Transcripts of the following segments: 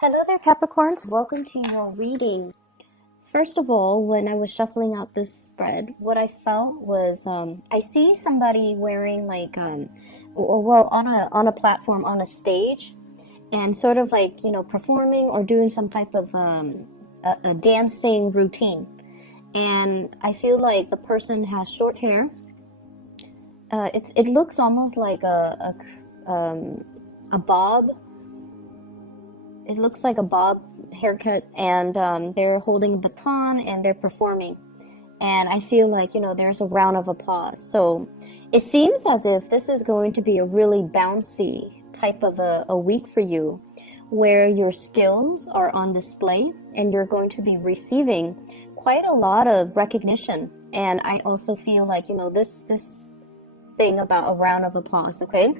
Hello there, Capricorns. Welcome to your reading. First of all, when I was shuffling out this spread, what I felt was I see somebody wearing on a platform on a stage, and sort of like performing or doing some type of a dancing routine. And I feel like the person has short hair. It looks almost like a bob. It looks like a bob haircut, and they're holding a baton and they're performing. And I feel like, there's a round of applause. So it seems as if this is going to be a really bouncy type of a week for you, where your skills are on display and you're going to be receiving quite a lot of recognition. And I also feel like, this thing about a round of applause, okay?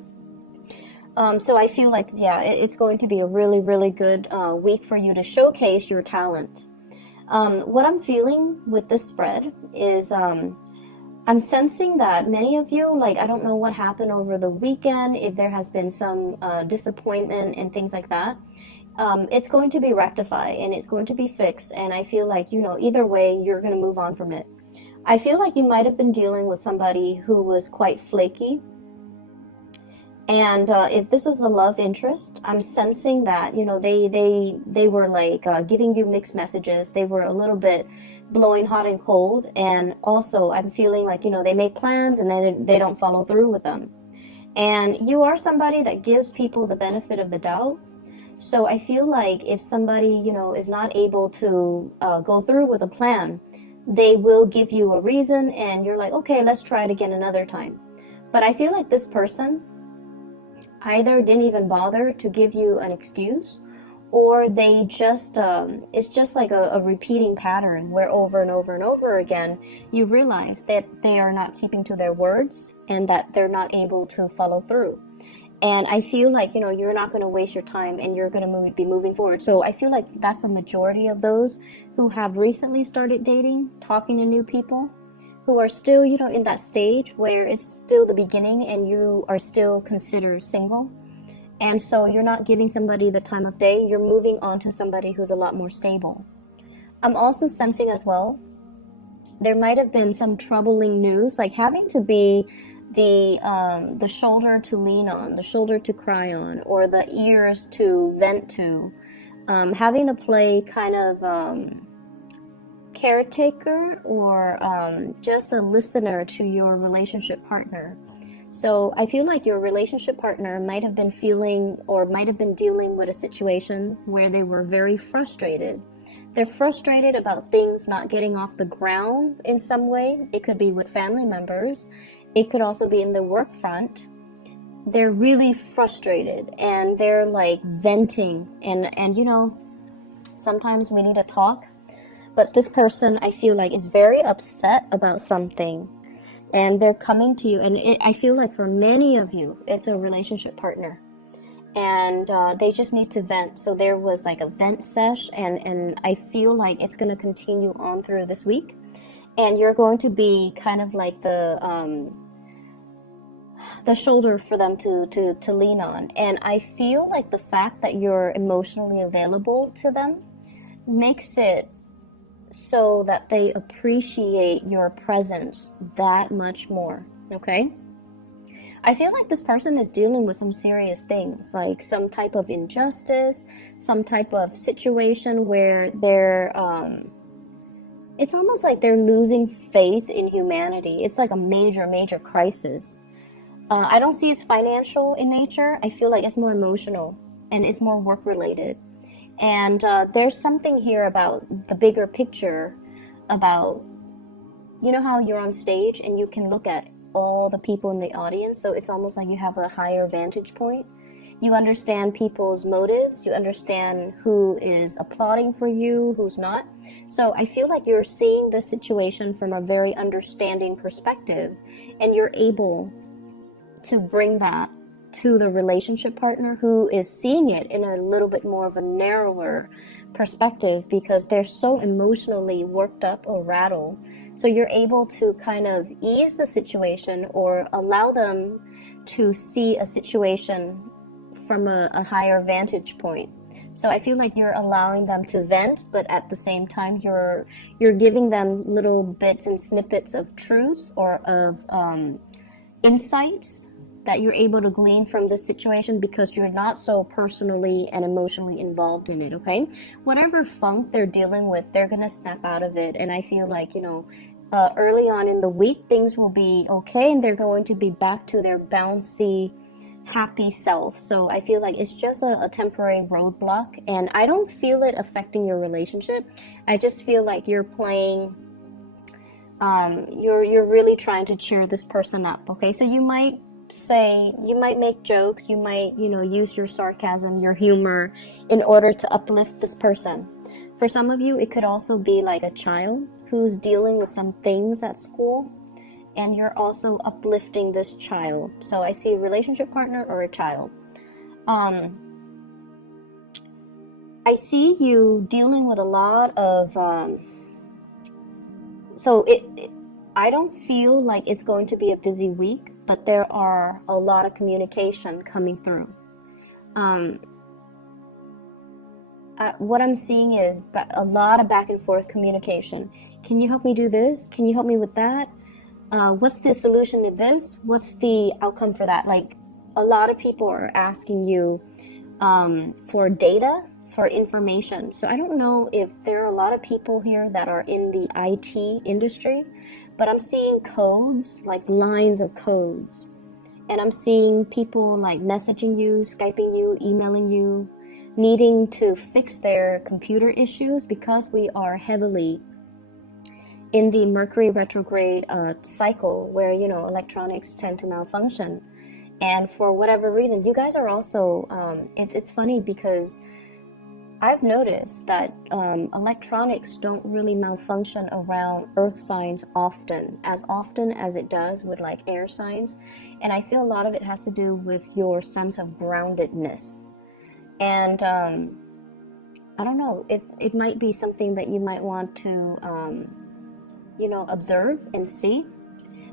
So I feel like, yeah, it's going to be a really, really good week for you to showcase your talent. What I'm feeling with this spread is I'm sensing that many of you, I don't know what happened over the weekend, if there has been some disappointment and things like that. It's going to be rectified and it's going to be fixed. And I feel like, either way, you're going to move on from it. I feel like you might have been dealing with somebody who was quite flaky. And if this is a love interest, I'm sensing that, they were giving you mixed messages. They were a little bit blowing hot and cold. And also I'm feeling like, they make plans and then they don't follow through with them. And you are somebody that gives people the benefit of the doubt. So I feel like if somebody, is not able to go through with a plan, they will give you a reason and you're like, okay, let's try it again another time. But I feel like this person either didn't even bother to give you an excuse, or they just it's just like a repeating pattern where over and over and over again you realize that they are not keeping to their words and that they're not able to follow through. And I feel like you're not going to waste your time and you're going to be moving forward. So I feel like that's the majority of those who have recently started dating, talking to new people, who are still, in that stage where it's still the beginning and you are still considered single. And so you're not giving somebody the time of day, you're moving on to somebody who's a lot more stable. I'm also sensing as well, there might have been some troubling news, like having to be the shoulder to lean on, the shoulder to cry on, or the ears to vent to, having to play kind of caretaker or just a listener to your relationship partner. So I feel like your relationship partner might have been feeling or might have been dealing with a situation where they were very frustrated. They're frustrated about things not getting off the ground in some way. It could be with family members. It could also be in the work front. They're really frustrated and they're like venting and sometimes we need to talk. But this person, I feel like, is very upset about something. And they're coming to you. And I feel like for many of you, it's a relationship partner. And they just need to vent. So there was like a vent sesh. And I feel like it's going to continue on through this week. And you're going to be kind of like the shoulder for them to lean on. And I feel like the fact that you're emotionally available to them makes it so that they appreciate your presence that much more, okay? I feel like this person is dealing with some serious things, like some type of injustice, some type of situation where they're, it's almost like they're losing faith in humanity. It's like a major, major crisis. I don't see it's financial in nature. I feel like it's more emotional and it's more work-related. And there's something here about the bigger picture about, how you're on stage and you can look at all the people in the audience. So it's almost like you have a higher vantage point. You understand people's motives. You understand who is applauding for you, who's not. So I feel like you're seeing the situation from a very understanding perspective and you're able to bring that to the relationship partner who is seeing it in a little bit more of a narrower perspective because they're so emotionally worked up or rattled. So you're able to kind of ease the situation or allow them to see a situation from a higher vantage point. So I feel like you're allowing them to vent, but at the same time you're giving them little bits and snippets of truths or of insights that you're able to glean from this situation because you're not so personally and emotionally involved in it, okay? Whatever funk they're dealing with, they're gonna snap out of it. And I feel like, early on in the week, things will be okay and they're going to be back to their bouncy, happy self. So I feel like it's just a temporary roadblock, and I don't feel it affecting your relationship. I just feel like you're playing, you're really trying to cheer this person up, okay? So you might make jokes, you might, use your sarcasm, your humor in order to uplift this person. For some of you, it could also be like a child who's dealing with some things at school, and you're also uplifting this child. So I see a relationship partner or a child. I see you dealing with a lot of, I don't feel like it's going to be a busy week, but there are a lot of communication coming through. What I'm seeing is a lot of back and forth communication. Can you help me do this? Can you help me with that? What's the solution to this? What's the outcome for that? Like, a lot of people are asking you for data, for information. So I don't know if there are a lot of people here that are in the IT industry, but I'm seeing codes, like lines of codes. And I'm seeing people like messaging you, Skyping you, emailing you, needing to fix their computer issues because we are heavily in the Mercury retrograde cycle where, electronics tend to malfunction. And for whatever reason, you guys are also, it's funny because I've noticed that electronics don't really malfunction around earth signs often as it does with like air signs. And I feel a lot of it has to do with your sense of groundedness. And I don't know, it might be something that you might want to, observe and see.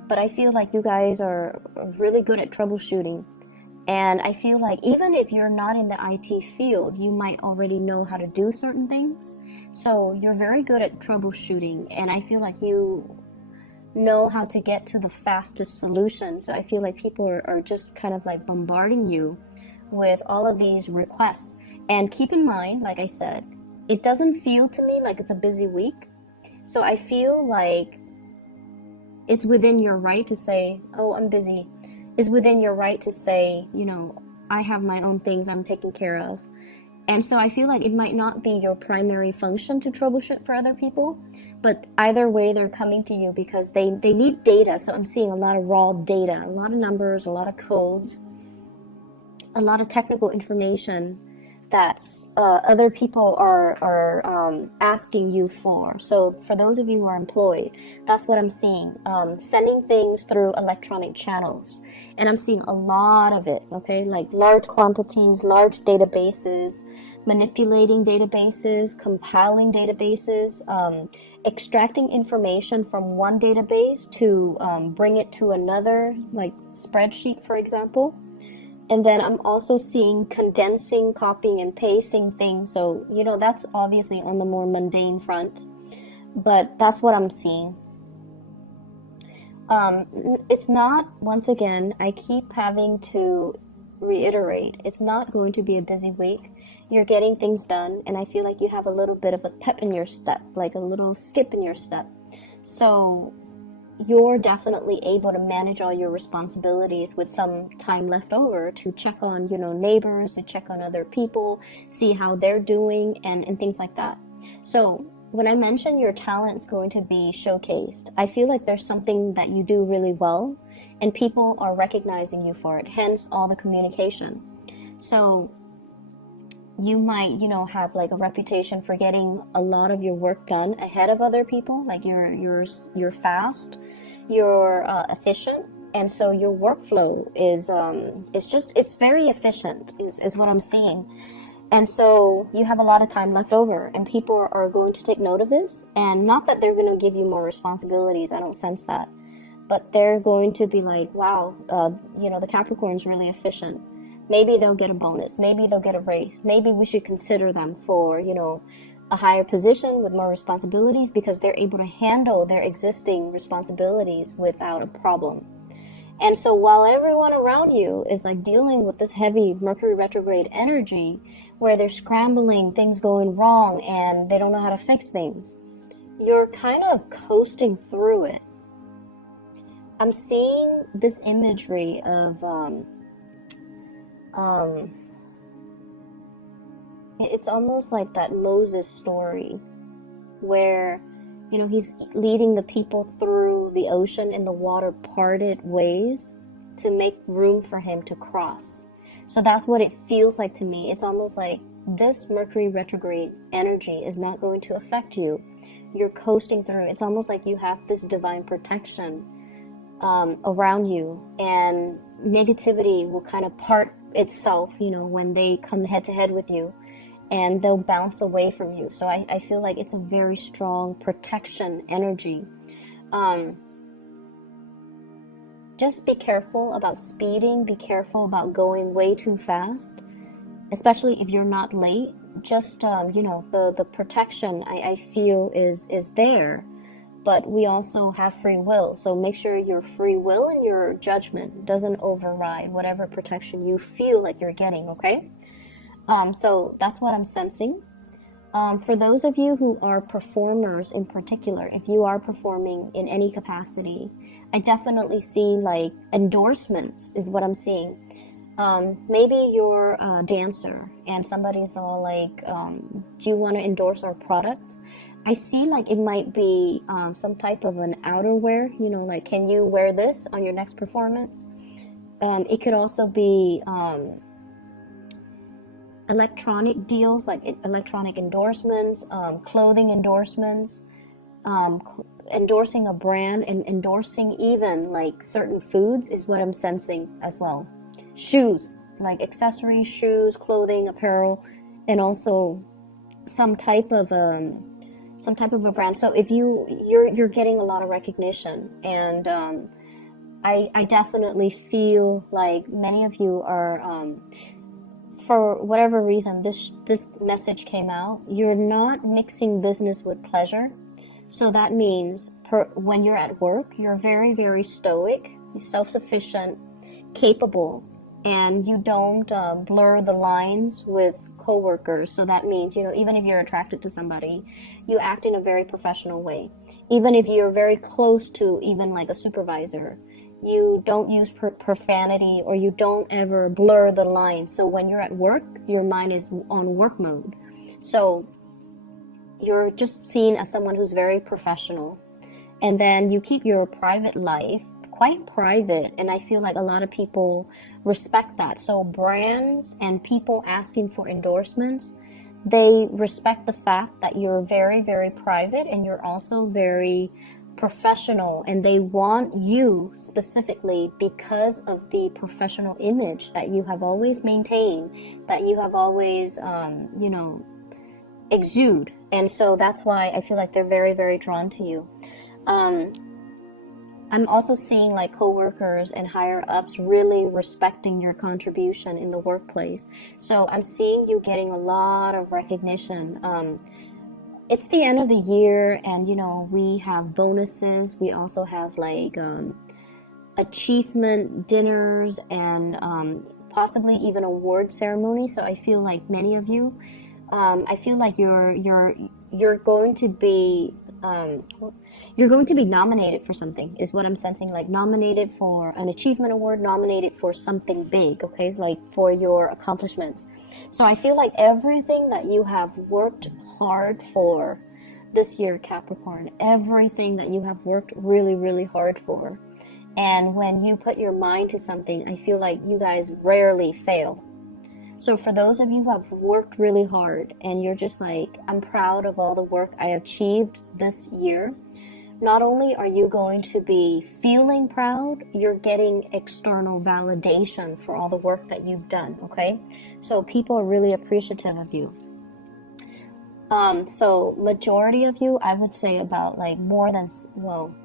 But I feel like you guys are really good at troubleshooting. And I feel like even if you're not in the IT field, you might already know how to do certain things. So you're very good at troubleshooting. And I feel like you know how to get to the fastest solution. So I feel like people are just kind of like bombarding you with all of these requests. And keep in mind, like I said, it doesn't feel to me like it's a busy week. So I feel like it's within your right to say, oh, I'm busy. It's within your right to say, I have my own things I'm taking care of. And so I feel like it might not be your primary function to troubleshoot for other people, but either way they're coming to you because they need data. So I'm seeing a lot of raw data, a lot of numbers, a lot of codes, a lot of technical information that other people are asking you for. So for those of you who are employed, that's what I'm seeing. Sending things through electronic channels. And I'm seeing a lot of it, okay? Like large quantities, large databases, manipulating databases, compiling databases, extracting information from one database to bring it to another, like spreadsheet, for example. And then I'm also seeing condensing, copying, and pasting things. So, that's obviously on the more mundane front. But that's what I'm seeing. It's not, once again, I keep having to reiterate, it's not going to be a busy week. You're getting things done. And I feel like you have a little bit of a pep in your step, like a little skip in your step. So you're definitely able to manage all your responsibilities with some time left over to check on, neighbors, to check on other people, see how they're doing, and things like that. So when I mention your talent's going to be showcased, I feel like there's something that you do really well, and people are recognizing you for it, hence all the communication. So you might, have like a reputation for getting a lot of your work done ahead of other people. Like you're fast, you're efficient, and so your workflow is it's very efficient is what I'm seeing. And so you have a lot of time left over, and people are going to take note of this. And not that they're going to give you more responsibilities, I don't sense that, but they're going to be like, wow, the Capricorn's really efficient. Maybe they'll get a bonus. Maybe they'll get a raise. Maybe we should consider them for, you know, a higher position with more responsibilities because they're able to handle their existing responsibilities without a problem. And so while everyone around you is like dealing with this heavy Mercury retrograde energy where they're scrambling, things going wrong, and they don't know how to fix things, you're kind of coasting through it. I'm seeing this imagery of it's almost like that Moses story where, you know, he's leading the people through the ocean and the water parted ways to make room for him to cross. So that's what it feels like to me. It's almost like this Mercury retrograde energy is not going to affect you. You're coasting through. It's almost like you have this divine protection around you, and negativity will kind of part itself, you know, when they come head to head with you, and they'll bounce away from you. So I feel like it's a very strong protection energy. Just be careful about speeding, be careful about going way too fast, especially if you're not late. Just, you know, the protection I feel is there, but we also have free will. So make sure your free will and your judgment doesn't override whatever protection you feel like you're getting, okay? So that's what I'm sensing. For those of you who are performers in particular, if you are performing in any capacity, I definitely see like endorsements is what I'm seeing. Maybe you're a dancer and somebody's all like, do you want to endorse our product? I see like it might be some type of an outerwear, you know, like, can you wear this on your next performance? It could also be electronic deals, like electronic endorsements, clothing endorsements, endorsing a brand, and endorsing even like certain foods is what I'm sensing as well. Shoes, like accessories, shoes, clothing, apparel, and also some type of a brand. So if you're getting a lot of recognition, and I definitely feel like many of you are for whatever reason this message came out, you're not mixing business with pleasure. So that means when you're at work, you're very, very stoic, self-sufficient, capable, and you don't blur the lines with coworkers. So that means, you know, even if you're attracted to somebody, you act in a very professional way. Even if you're very close to even like a supervisor, you don't use profanity, or you don't ever blur the line. So when you're at work, your mind is on work mode. So you're just seen as someone who's very professional. And then you keep your private life quite private, and I feel like a lot of people respect that. So brands and people asking for endorsements, they respect the fact that you're very, very private, and you're also very professional, and they want you specifically because of the professional image that you have always maintained, that you have always you know, exude. And so that's why I feel like they're very, very drawn to you. I'm also seeing like coworkers and higher ups really respecting your contribution in the workplace. So I'm seeing you getting a lot of recognition. It's the end of the year, and you know, we have bonuses. We also have like achievement dinners, and possibly even award ceremony. So I feel like many of you, I feel like you're going to be nominated for something, is what I'm sensing. Like nominated for an achievement award, nominated for something big, okay, like for your accomplishments. So I feel like everything that you have worked hard for this year, Capricorn, everything that you have worked really, really hard for, and when you put your mind to something, I feel like you guys rarely fail. So for those of you who have worked really hard and you're just like, I'm proud of all the work I achieved this year, not only are you going to be feeling proud, you're getting external validation for all the work that you've done, okay? So people are really appreciative of you. So majority of you, I would say about like more than, well,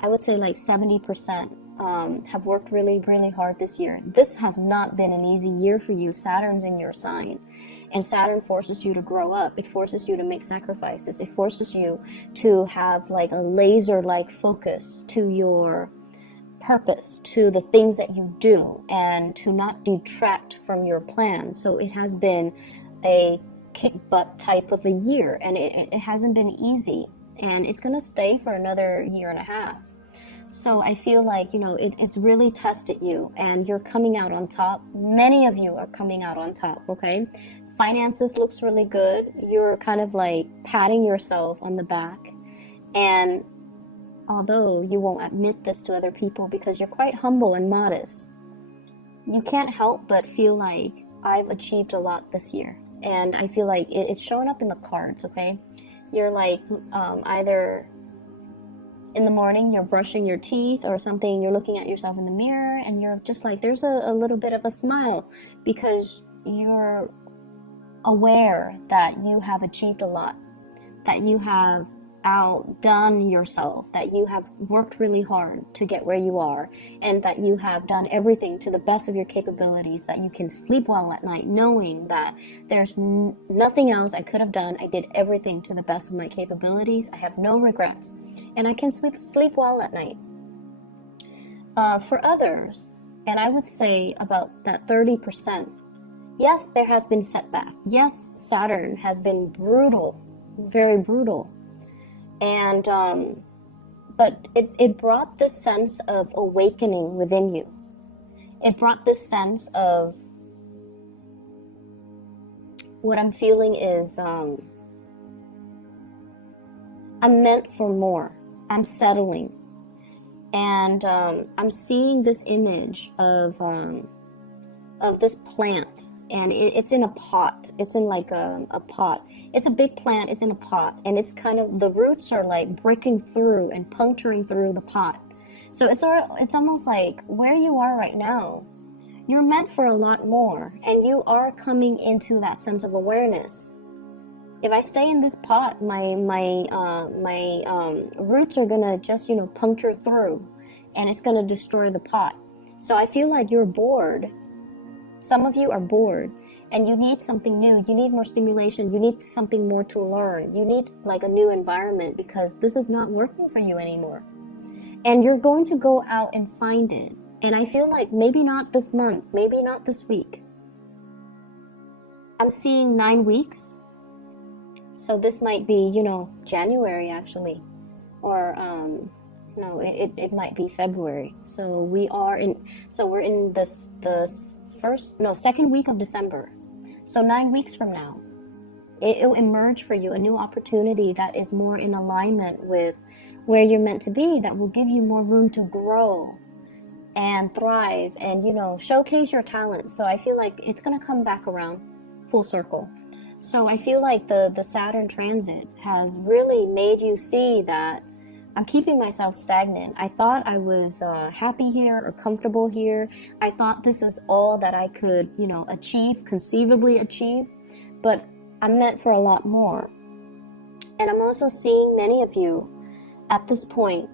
I would say like 70% have worked really, really hard this year. This has not been an easy year for you. Saturn's in your sign, and Saturn forces you to grow up. It forces you to make sacrifices. It forces you to have like a laser-like focus to your purpose, to the things that you do, and to not detract from your plan. So it has been a kick butt type of a year, and it hasn't been easy, and it's going to stay for another year and a half. So I feel like, you know, it's really tested you, and you're coming out on top. Many of you are coming out on top, okay? Finances looks really good. You're kind of like patting yourself on the back. And although you won't admit this to other people because you're quite humble and modest, you can't help but feel like I've achieved a lot this year. And I feel like it's showing up in the cards, okay? You're like either in the morning you're brushing your teeth or something, you're looking at yourself in the mirror, and you're just like, there's a little bit of a smile because you're aware that you have achieved a lot, that you have outdone yourself, that you have worked really hard to get where you are, and that you have done everything to the best of your capabilities, that you can sleep well at night knowing that there's nothing else I could have done. I did everything to the best of my capabilities. I have no regrets, and I can sleep well at night. For others, and I would say about that 30%, yes, there has been setback. Yes, Saturn has been brutal, very brutal. And but it brought this sense of awakening within you. It brought this sense of, what I'm feeling is, I'm meant for more. I'm settling, and I'm seeing this image of this plant. And it's in a pot. It's in like a pot. It's a big plant. It's in a pot. And it's kind of, the roots are like breaking through and puncturing through the pot. So it's almost like where you are right now, you're meant for a lot more. And you are coming into that sense of awareness. If I stay in this pot, my roots are going to just, you know, puncture through. And it's going to destroy the pot. So I feel like you're bored. Some of you are bored, and you need something new. You need more stimulation. You need something more to learn. You need like a new environment because this is not working for you anymore. And you're going to go out and find it. And I feel like maybe not this month, maybe not this week. I'm seeing 9 weeks. So this might be, you know, January actually, or no, it might be February. So we're in the second week of December. So 9 weeks from now, it'll emerge for you a new opportunity that is more in alignment with where you're meant to be, that will give you more room to grow and thrive and, you know, showcase your talents. So I feel like it's going to come back around full circle. So I feel like the Saturn transit has really made you see that I'm keeping myself stagnant. I thought I was happy here or comfortable here. I thought this is all that I could, you know, conceivably achieve, but I'm meant for a lot more. And I'm also seeing many of you at this point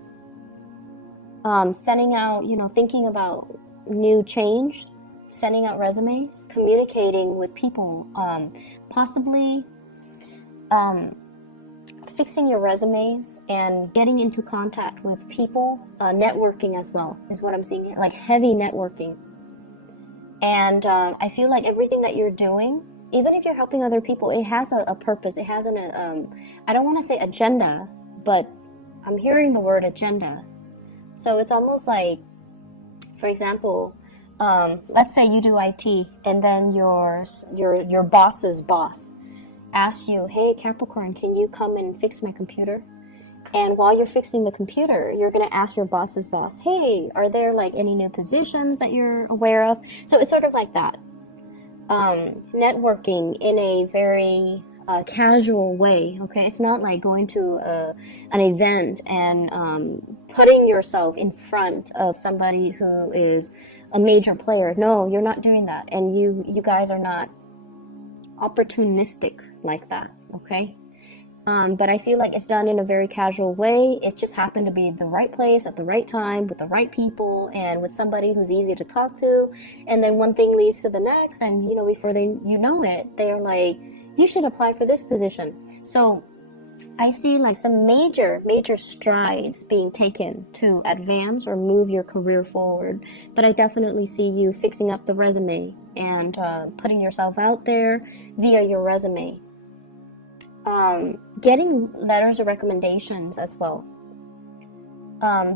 sending out, you know, thinking about new change, sending out resumes, communicating with people, possibly fixing your resumes and getting into contact with people, networking as well is what I'm seeing, like heavy networking. And I feel like everything that you're doing, even if you're helping other people, it has a purpose. It has I don't want to say agenda, but I'm hearing the word agenda. So it's almost like, for example, let's say you do IT, and then your boss's boss asks you, hey, Capricorn, can you come and fix my computer? And while you're fixing the computer, you're going to ask your boss's boss, hey, are there like any new positions that you're aware of? So it's sort of like that. Networking in a very casual way, okay? It's not like going to an event and putting yourself in front of somebody who is a major player. No, you're not doing that. And you guys are not opportunistic like that, okay? But I feel like it's done in a very casual way. It just happened to be the right place at the right time with the right people and with somebody who's easy to talk to. And then one thing leads to the next, and before you know it, they're like, you should apply for this position. So I see like some major strides being taken to advance or move your career forward. But I definitely see you fixing up the resume and putting yourself out there via your resume. Getting letters of recommendations as well.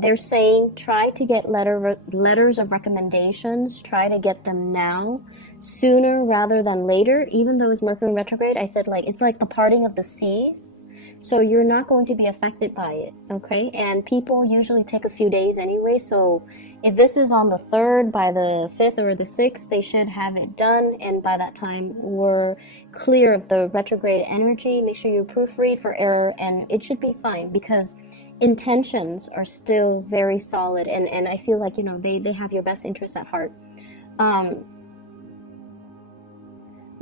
They're saying try to get letters of recommendations. Try to get them now, sooner rather than later. Even though it's Mercury in retrograde, I said like it's like the parting of the seas. So you're not going to be affected by it, okay? And people usually take a few days anyway. So if this is on the 3rd, by the 5th or the 6th, they should have it done. And by that time, we're clear of the retrograde energy. Make sure you proofread for error, and it should be fine because intentions are still very solid. And I feel like, they have your best interest at heart. Let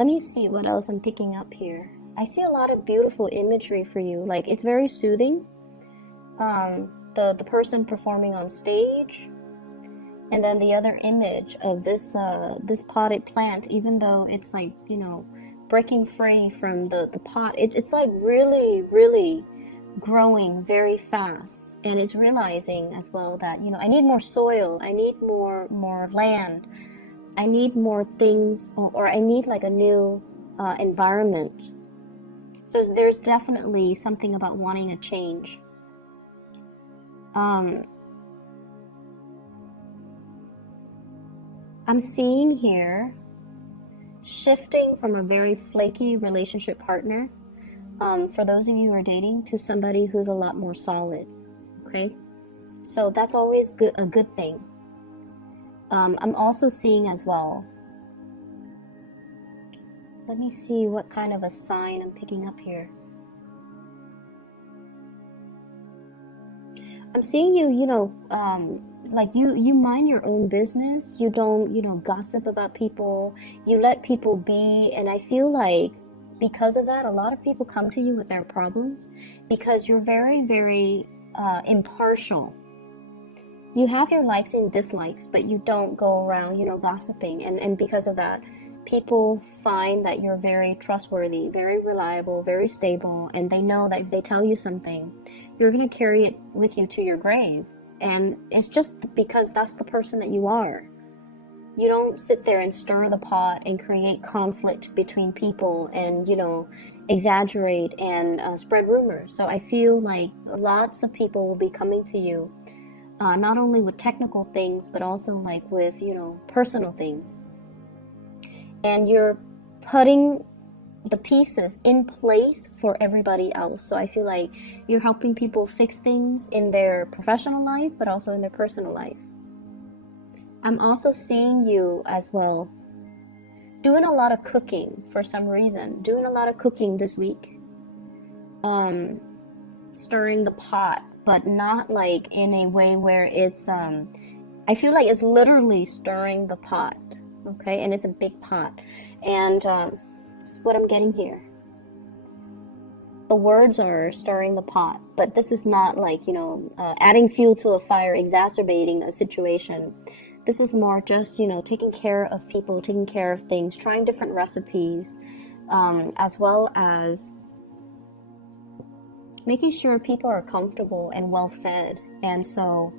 me see what else I'm picking up here. I see a lot of beautiful imagery for you. Like, it's very soothing. The person performing on stage. And then the other image of this potted plant, even though it's like, breaking free from the pot, it's like really, really growing very fast. And it's realizing as well that, I need more soil. I need more land. I need more things, or I need like a new environment. So there's definitely something about wanting a change. I'm seeing here shifting from a very flaky relationship partner, for those of you who are dating, to somebody who's a lot more solid. Okay, so that's always a good thing. I'm also seeing as well. Let me see what kind of a sign I'm picking up here. I'm seeing you, like you mind your own business. You don't, gossip about people. You let people be. And I feel like because of that, a lot of people come to you with their problems because you're very, very impartial. You have your likes and dislikes, but you don't go around, gossiping. And because of that, people find that you're very trustworthy, very reliable, very stable, and they know that if they tell you something, you're going to carry it with you to your grave. And it's just because that's the person that you are. You don't sit there and stir the pot and create conflict between people and, exaggerate and spread rumors. So I feel like lots of people will be coming to you, not only with technical things, but also like with, personal things. And you're putting the pieces in place for everybody else. So I feel like you're helping people fix things in their professional life, but also in their personal life. I'm also seeing you as well doing a lot of cooking for some reason. Doing a lot of cooking this week. Stirring the pot, but not like in a way where it's, I feel like it's literally stirring the pot. Okay, and it's a big pot, and that's what I'm getting here. The words are stirring the pot, but this is not like, adding fuel to a fire, exacerbating a situation. This is more just, taking care of people, taking care of things, trying different recipes, as well as making sure people are comfortable and well fed. And so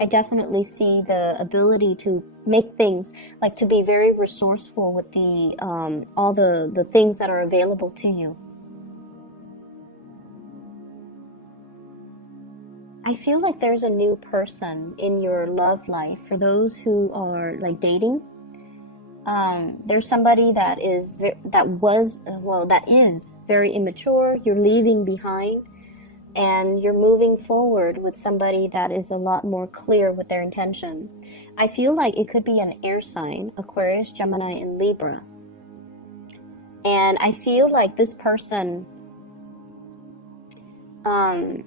I definitely see the ability to make things, like to be very resourceful with the all the things that are available to you. I feel like there's a new person in your love life. For those who are like dating, there's somebody that is very immature. You're leaving behind. And you're moving forward with somebody that is a lot more clear with their intention. I feel like it could be an air sign, Aquarius, Gemini, and Libra. And I feel like this person, I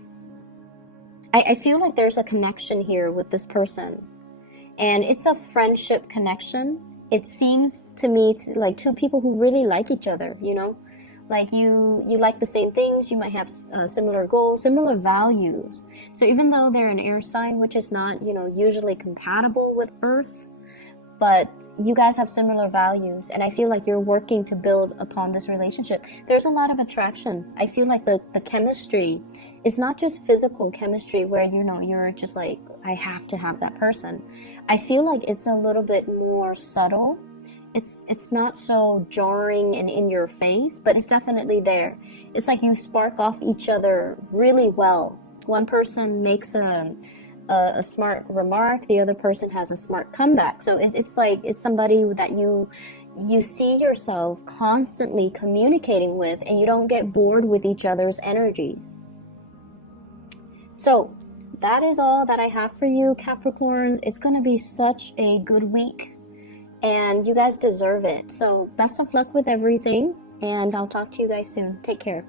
feel like there's a connection here with this person. And it's a friendship connection. It seems to me like two people who really like each other, Like you like the same things, you might have similar goals, similar values. So even though they're an air sign, which is not, usually compatible with Earth, but you guys have similar values, and I feel like you're working to build upon this relationship. There's a lot of attraction. I feel like the chemistry is not just physical chemistry where you're just like, I have to have that person. I feel like it's a little bit more subtle. It's not so jarring and in your face, but it's definitely there. It's like you spark off each other really well. One person makes a smart remark, the other person has a smart comeback. So it's like it's somebody that you see yourself constantly communicating with, and you don't get bored with each other's energies. So that is all that I have for you, Capricorn. It's going to be such a good week, and you guys deserve it. So best of luck with everything, and I'll talk to you guys soon. Take care.